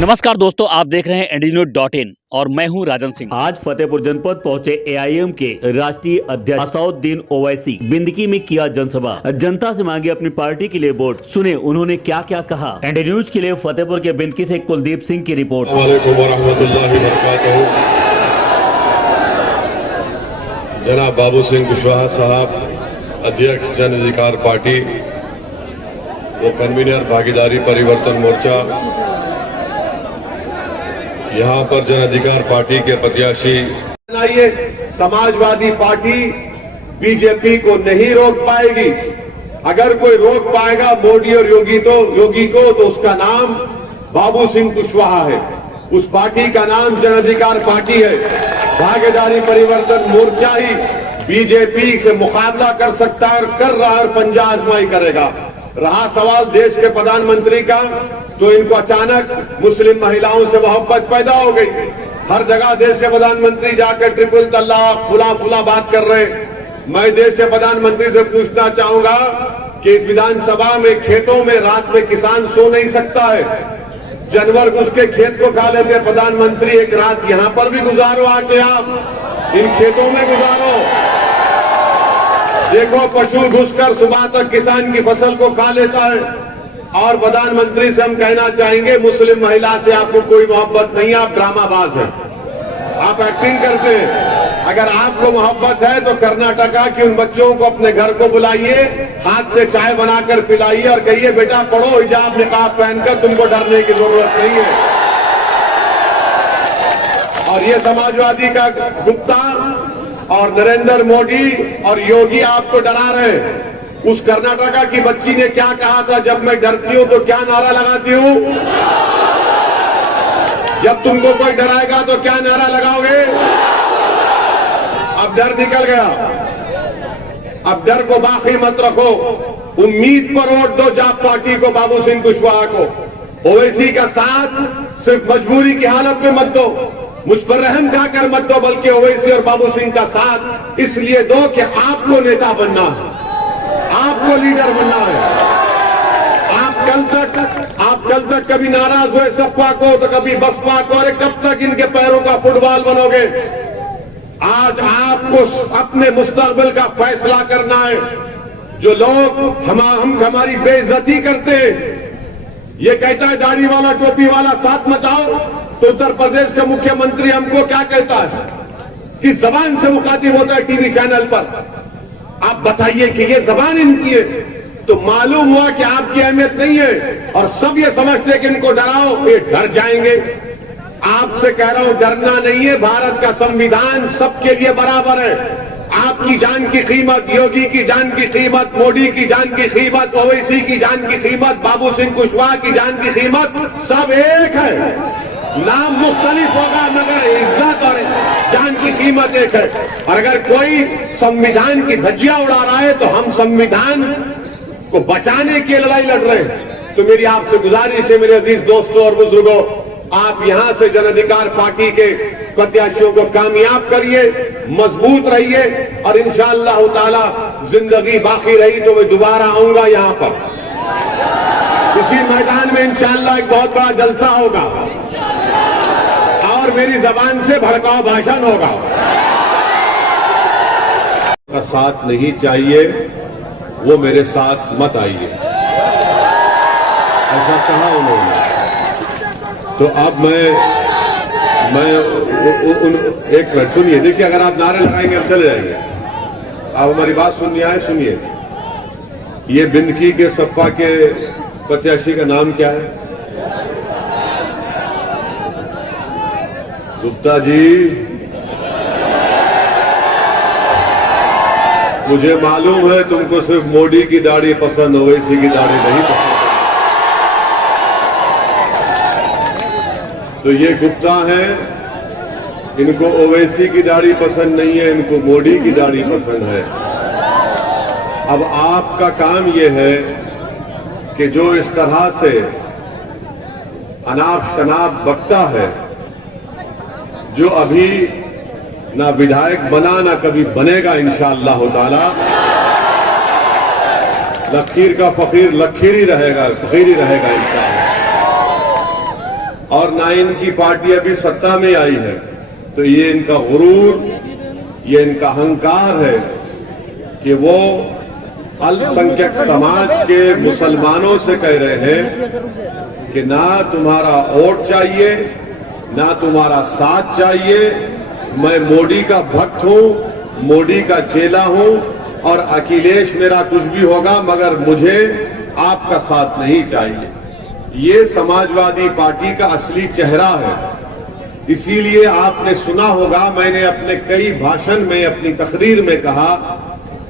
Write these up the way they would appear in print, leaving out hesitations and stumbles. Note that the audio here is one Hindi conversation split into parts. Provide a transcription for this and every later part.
नमस्कार दोस्तों, आप देख रहे हैं NDNews.in और मैं हूं राजन सिंह। आज फतेहपुर जनपद पहुंचे AIM के राष्ट्रीय अध्यक्ष असदुद्दीन ओवैसी। बिंदकी में किया जनसभा, जनता से मांगे अपनी पार्टी के लिए वोट। सुने उन्होंने क्या क्या कहा। NDNews के लिए फतेहपुर के बिंदकी से कुलदीप सिंह की रिपोर्ट। जनाब बाबू सिंह कुशवाहा साहब, अध्यक्ष जन अधिकार पार्टी व कन्वीनर भागीदारी परिवर्तन मोर्चा, यहाँ पर जन अधिकार पार्टी के प्रत्याशी। समाजवादी पार्टी बीजेपी को नहीं रोक पाएगी। अगर कोई रोक पाएगा मोदी और योगी को तो उसका नाम बाबू सिंह कुशवाहा है। उस पार्टी का नाम जन अधिकार पार्टी है। भागीदारी परिवर्तन मोर्चा ही बीजेपी से मुकाबला कर सकता है और कर रहा है और पंजा आजमाई करेगा। रहा सवाल देश के प्रधानमंत्री का, तो इनको अचानक मुस्लिम महिलाओं से मोहब्बत पैदा हो गई। हर जगह देश के प्रधानमंत्री जाकर ट्रिपल तलाक फुला बात कर रहे। मैं देश के प्रधानमंत्री से पूछना चाहूंगा कि इस विधानसभा में खेतों में रात में किसान सो नहीं सकता है। जानवर उसके खेत को खा लेते। प्रधानमंत्री एक रात यहां पर भी गुजारो, आके आप इन खेतों में गुजारो। देखो पशु घुसकर सुबह तक किसान की फसल को खा लेता है। और प्रधानमंत्री से हम कहना चाहेंगे, मुस्लिम महिला से आपको कोई मोहब्बत नहीं है, आप ड्रामाबाज हैं, आप एक्टिंग करते हैं। अगर आपको मोहब्बत है तो कर्नाटका के उन बच्चों को अपने घर को बुलाइए, हाथ से चाय बनाकर पिलाइए और कहिए बेटा पढ़ो, हिजाब निकाब पहनकर, तुमको डरने की जरूरत नहीं है। और ये समाजवादी का गुप्ता और नरेंद्र मोदी और योगी आपको डरा रहे हैं। उस कर्नाटका की बच्ची ने क्या कहा था, जब मैं डरती हूं तो क्या नारा लगाती हूं? जब तुमको कोई डराएगा तो क्या नारा लगाओगे? अब डर निकल गया। अब डर को बाकी मत रखो। उम्मीद पर वोट दो जाप पार्टी को, बाबू सिंह कुशवाहा को। ओवैसी का साथ सिर्फ मजबूरी की हालत में मत दो, मुझ पर रहम खाकर मत दो, बल्कि ओवैसी और बाबू सिंह का साथ इसलिए दो कि आपको नेता बनना है, आपको लीडर बनना है। आप कल तक कभी नाराज हुए सपा को तो कभी बसपा को, अरे कब तक इनके पैरों का फुटबॉल बनोगे? आज आपको अपने मुस्तकबिल का फैसला करना है। जो लोग हमारी बेइज्जती करते हैं, ये कहता है दाढ़ी वाला टोपी वाला साथ मचाओ, तो उत्तर प्रदेश का मुख्यमंत्री हमको क्या कहता है, किस जबान से मुखातिब होता है टीवी चैनल पर? आप बताइए कि ये जबान इनकी है। तो मालूम हुआ कि आपकी अहमियत नहीं है और सब ये समझते हैं कि इनको डराओ, ये डर जाएंगे। आपसे कह रहा हूं, डरना नहीं है। भारत का संविधान सबके लिए बराबर है। आपकी जान की कीमत, योगी की जान की कीमत, मोदी की जान की कीमत, ओवैसी की जान की कीमत, बाबू सिंह कुशवाहा की जान की कीमत सब एक है। नाम मुख्तलिफ होगा मगर इज्जत और जान की कीमत एक है। और अगर कोई संविधान की धज्जियां उड़ा रहा है तो हम संविधान को बचाने की लड़ाई लड़ रहे हैं। तो मेरी आपसे गुजारिश है, मेरे अजीज दोस्तों और बुजुर्गों, आप यहां से जन अधिकार पार्टी के प्रत्याशियों को कामयाब करिए, मजबूत रहिए और इंशाअल्लाह ताला जिंदगी बाकी रही तो मैं दोबारा आऊंगा यहां पर। इसी मैदान में इंशाअल्लाह एक बहुत बड़ा जलसा होगा और मेरी जबान से भड़काऊ भाषण होगा। का साथ नहीं चाहिए, वो मेरे साथ मत आइए, ऐसा कहा उन्होंने। तो अब मैं एक मिनट सुनिए। देखिए, अगर आप नारे लगाएंगे हम चले जाएंगे। आप हमारी बात सुननी आए, सुनिए। ये बिंदकी के सपा के प्रत्याशी का नाम क्या है? गुप्ता जी, मुझे मालूम है तुमको सिर्फ मोदी की दाढ़ी पसंद, ओवैसी की दाढ़ी नहीं पसंद। तो ये गुप्ता हैं, इनको ओवैसी की दाढ़ी पसंद नहीं है, इनको मोदी की दाढ़ी पसंद है। अब आपका काम ये है कि जो इस तरह से अनाप शनाप बकता है, जो अभी ना विधायक बना ना कभी बनेगा इंशाअल्लाह ताला, लखीर का फकीर लखीर ही रहेगा, फकीर ही रहेगा इंशाअल्लाह। और ना इनकी पार्टी अभी सत्ता में आई है। तो ये इनका गुरूर, ये इनका अहंकार है कि वो अल्पसंख्यक समाज के मुसलमानों से कह रहे हैं कि ना तुम्हारा वोट चाहिए, ना तुम्हारा साथ चाहिए। मैं मोदी का भक्त हूं, मोदी का चेला हूं और अखिलेश मेरा कुछ भी होगा मगर मुझे आपका साथ नहीं चाहिए। ये समाजवादी पार्टी का असली चेहरा है। इसीलिए आपने सुना होगा, मैंने अपने कई भाषण में, अपनी तकरीर में कहा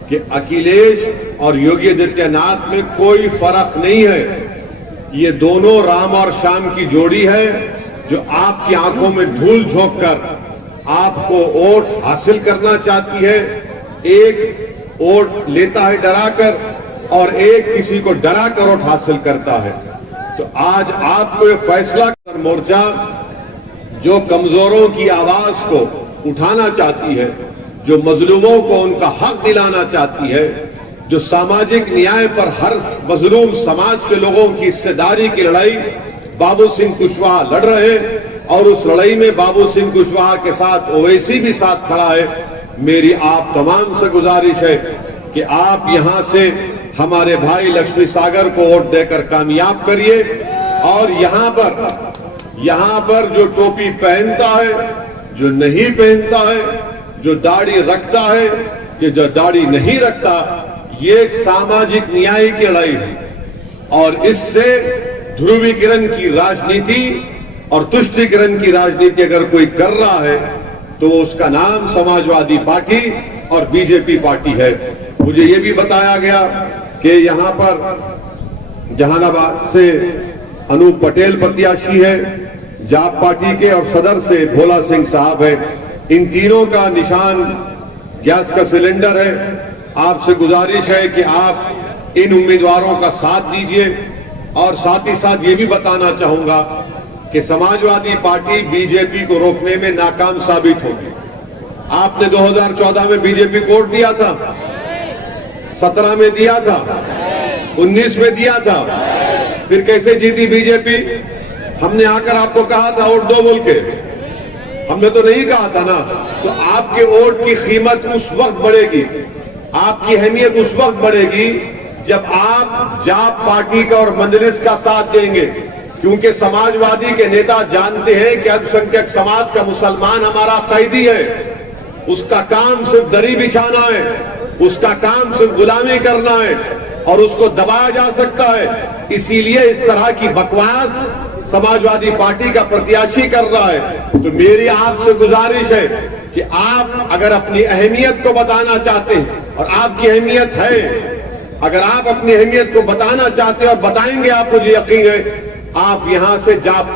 कि अखिलेश और योगी आदित्यनाथ में कोई फर्क नहीं है। ये दोनों राम और श्याम की जोड़ी है जो आपकी आंखों में धूल झोंक कर आपको वोट हासिल करना चाहती है। एक वोट लेता है डराकर और एक किसी को डराकर वोट हासिल करता है। तो आज आपको ये फैसला कर मोर्चा जो कमजोरों की आवाज को उठाना चाहती है, जो मजलूमों को उनका हक दिलाना चाहती है, जो सामाजिक न्याय पर हर मजलूम समाज के लोगों की हिस्सेदारी की लड़ाई बाबू सिंह कुशवाहा लड़ रहे हैं और उस लड़ाई में बाबू सिंह कुशवाहा के साथ ओवैसी भी साथ खड़ा है। मेरी आप तमाम से गुजारिश है कि आप यहां से हमारे भाई लक्ष्मी सागर को वोट देकर कामयाब करिए और यहां पर जो टोपी पहनता है, जो नहीं पहनता है, जो दाढ़ी रखता है कि जो दाढ़ी नहीं रखता, ये एक सामाजिक न्याय की लड़ाई है और इससे ध्रुवीकरण की राजनीति और तुष्टीकरण की राजनीति अगर कोई कर रहा है तो उसका नाम समाजवादी पार्टी और बीजेपी पार्टी है। मुझे ये भी बताया गया कि यहां पर जहानाबाद से अनूप पटेल प्रत्याशी है, जाप पार्टी के, और सदर से भोला सिंह साहब है। इन तीनों का निशान गैस का सिलेंडर है। आपसे गुजारिश है कि आप इन उम्मीदवारों का साथ दीजिए और साथ ही साथ ये भी बताना चाहूंगा कि समाजवादी पार्टी बीजेपी को रोकने में नाकाम साबित होगी। आपने 2014 में बीजेपी को वोट दिया था, 17 में दिया था, 19 में दिया था, फिर कैसे जीती बीजेपी? हमने आकर आपको कहा था वोट दो बोल के, हमने तो नहीं कहा था ना। तो आपके वोट की कीमत उस वक्त बढ़ेगी, आपकी अहमियत उस वक्त बढ़ेगी जब आप जाप पार्टी का और मजलिस का साथ देंगे, क्योंकि समाजवादी के नेता जानते हैं कि अल्पसंख्यक समाज का मुसलमान हमारा कैदी है, उसका काम सिर्फ दरी बिछाना है, उसका काम सिर्फ गुलामी करना है और उसको दबाया जा सकता है। इसीलिए इस तरह की बकवास समाजवादी पार्टी का प्रत्याशी कर रहा है। तो मेरी आपसे गुजारिश है कि आप अगर अपनी अहमियत को बताना चाहते हैं, और आपकी अहमियत है, अगर आप अपनी अहमियत को बताना चाहते हैं और बताएंगे, आप मुझे यकीन है आप यहां से जाप